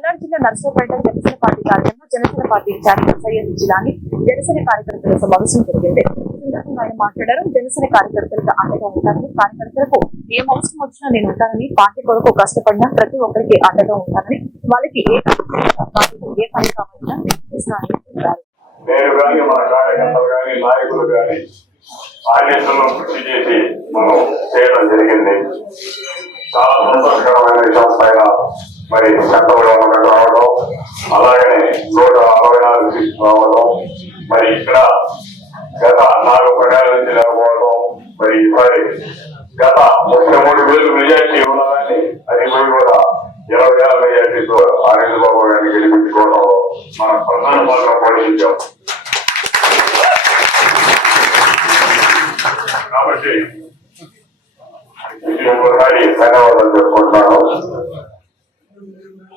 పల్నాడు జిల్లా నర్సరావుపేట జనసేన పార్టీ కార్యాలయంలో Janasena party incharge Syed Jilani Janasena కార్యకర్తల సమావేశం జరిగింది. సందర్భంగా ఆయన మాట్లాడారు. జనసేన కార్యకర్తలకు అండగా ఉంటానని, కార్యకర్తలకు ఏం అవసరం వచ్చినా నేను ఉంటానని, పార్టీ కొరకు కష్టపడినా ప్రతి ఒక్కరికి అండగా ఉంటానని, వాళ్ళకి ఏ పని కావాలన్నా చేస్తానని చెప్పారు. నేను కానీ మన కార్యకర్తలు కానీ నాయకులు కానీ ఆదేశంలో కృషి చేసి మనం చేయడం జరిగింది. చాలా సంతోషకరమైన విషయం పైన మరి చట్టంలో రావడం, అలాగనే 164 సీట్లు రావడం, మరి ఇక్కడ గత 4 ప్రకారాల నుంచి లేకపోవడం, మరి ఈసారి గత 33,000 మెజార్టీ ఉన్నదాన్ని అది కూడా 20,000 మెజార్టీతో ఆనంద్ బాబు గారిని గెలిపించుకోవడంలో మన ప్రధాన పాత్ర పోషించాం. కాబట్టి ఇది ఒకసారి ధన్యవాదాలు చెప్పుకుంటున్నాను.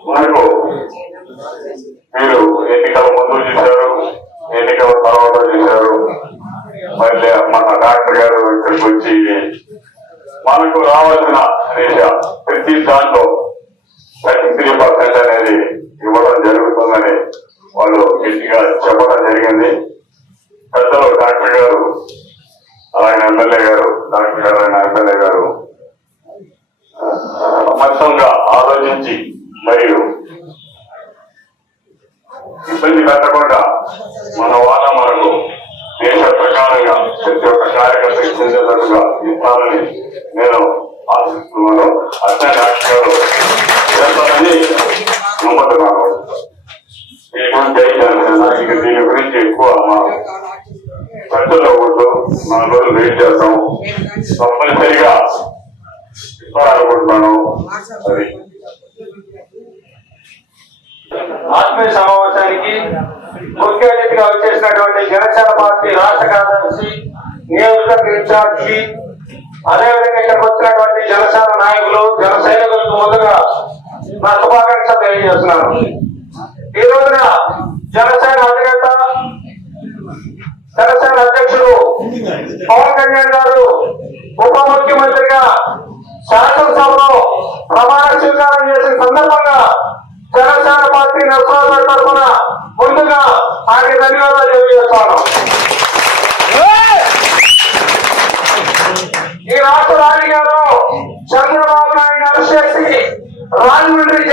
మనకు మీరు ఎన్నికల ముందు చేశారు, ఎన్నికల తర్వాత చేశారు, మళ్ళీ మన డాక్టర్ గారు ఇక్కడికి వచ్చి మనకు రావాల్సిన ప్రతి దాంట్లో 33% అనేది ఇవ్వడం జరుగుతుందని వాళ్ళు గట్టిగా చెప్పడం జరిగింది. పెద్దలు డాక్టర్ గారు ఆయన ఎమ్మెల్యే గారు, డాక్టర్ గారు ఆయన ఎమ్మెల్యే గారు మొత్తంగా ఆలోచించి మరియు ఇబ్బంది పెట్టకుండా మన వాళ్ళ మనకు దేశ ప్రకారంగా ప్రతి ఒక్క కార్యకర్తకి చెందేటట్టుగా ఇస్తారని నేను ఆశిస్తున్నాను. అట్లా డాక్టర్ గారు చేస్తారని నమ్ముతున్నాను. ఇక దీని గురించి ఎక్కువ మా ఖర్చులో ఉంటూ 4 రోజులు వెయిట్ చేస్తాం. తప్పనిసరిగా ఇస్తారనుకుంటున్నాను. అది ఆత్మీయ సమావేశానికి ముఖ్య అతిథిగా వచ్చేసినటువంటి జనసేన పార్టీ రాష్ట్ర కార్యదర్శి, నియోజకవర్గ ఇన్ఛార్జి, అదేవిధంగా ఇక్కడికి వచ్చినటువంటి జనసేన నాయకులు, జన సైనికులకు ముందుగా నా శుభాకాంక్షలు తెలియజేస్తున్నాను. ఈ రోజున జనసేన అధినేత, జనసేన అధ్యక్షుడు పవన్ కళ్యాణ్ గారు ఉప ముఖ్యమంత్రిగా శాసనసభలో ప్రమాణ స్వీకారం చేసిన సందర్భంగా జనసేన పార్టీ నర్సరావుపేట తరఫున ముందుగా ఆయనకి ధన్యవాదాలు తెలియజేస్తాను. ఈ రాష్ట్ర రాజకీయాల్లో చంద్రబాబు నాయుడు అరెస్ట్ చేసి రాజమండ్రి